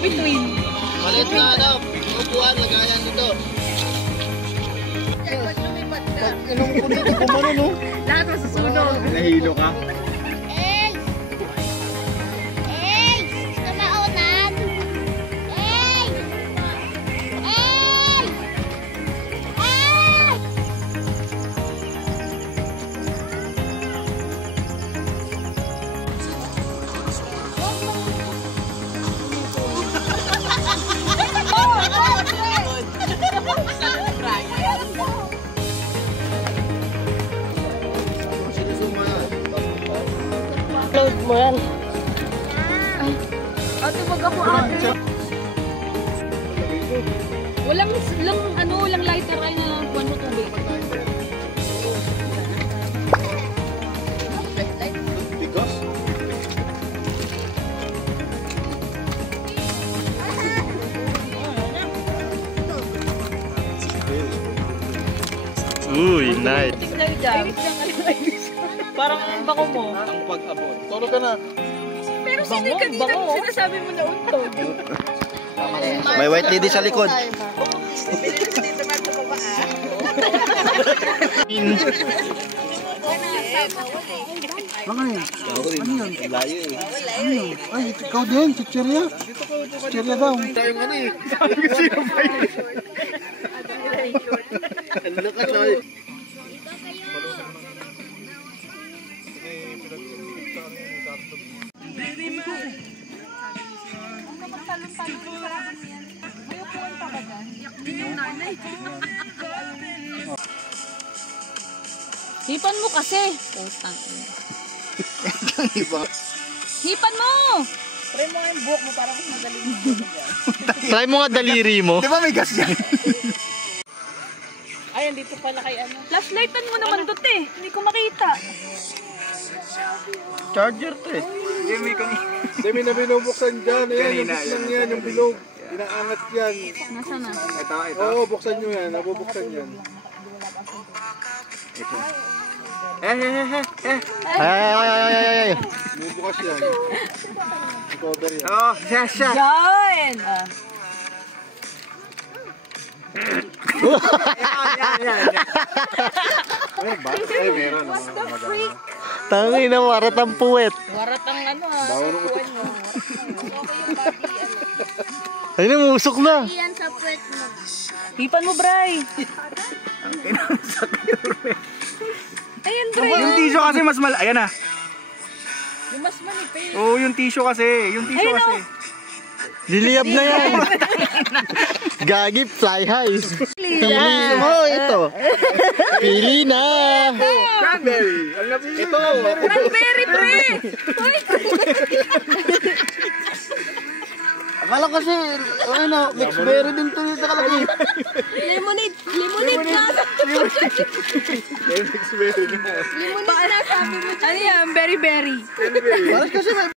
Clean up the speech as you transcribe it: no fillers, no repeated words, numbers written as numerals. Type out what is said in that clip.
between. Malit na ano, upuan, lagayan dito. Pag inong ko dito, kumano no? Lahat masusunog. Nahilo ka? Upload mo yan. Ate, wag ako ate. Walang lighter ay na buwan mo tubig. Bigas? Uy, nice. Parang bako mo. Ang pag-abot. Tolo ka na. Pero sinasabi mo na untog. May white lady sa likod. Ano yan? Layo eh. Ano yan? Ay, ikaw din, chichirya. Chichirya daw. Tayong ano eh. Sabi ko sino ba yun? Ang lakas na eh. Hipan mo kasi. Utang. Hipan mo! Try mo yung buhok mo parang magaling mo. Try mo nga daliri mo. Di ba may gas yan? Ayan, dito pala kay ano. Flashlightan mo naman doon eh. Hindi ko makita. Charger to eh. Demi na binubuksan dyan. Ayan, yung buksan yan, yung bilog. Inaangat yan. Nasaan na? Ito. Oo, buksan nyo yan. Nabubuksan yan. Ay. Bubukas yan. Cover yan. Oh, siya. Yan! Ay, meron. What the freak? Tangin na warat ang puwet. Warat ang ano ah. Bawa ng utok. Ay, namusok na. Yan sa puwet mo. Hipan mo, Bray. Ayan, Bray. Yung tissue kasi mas ayan na. Yung mas manipis. Oo, yung tissue kasi. Ayun, oh. Liliyab na yan. Gagi, fly high. Pili mo, ito. Pili na. Cranberry. Ang napili. Ito. Cranberry, pre! Akala kasi, ano, mixed berry din ito dito kalagay. Lemonade na. Mixed berry na. Lemonade na sabi mo. Ano yan? Berry. Parang kasi may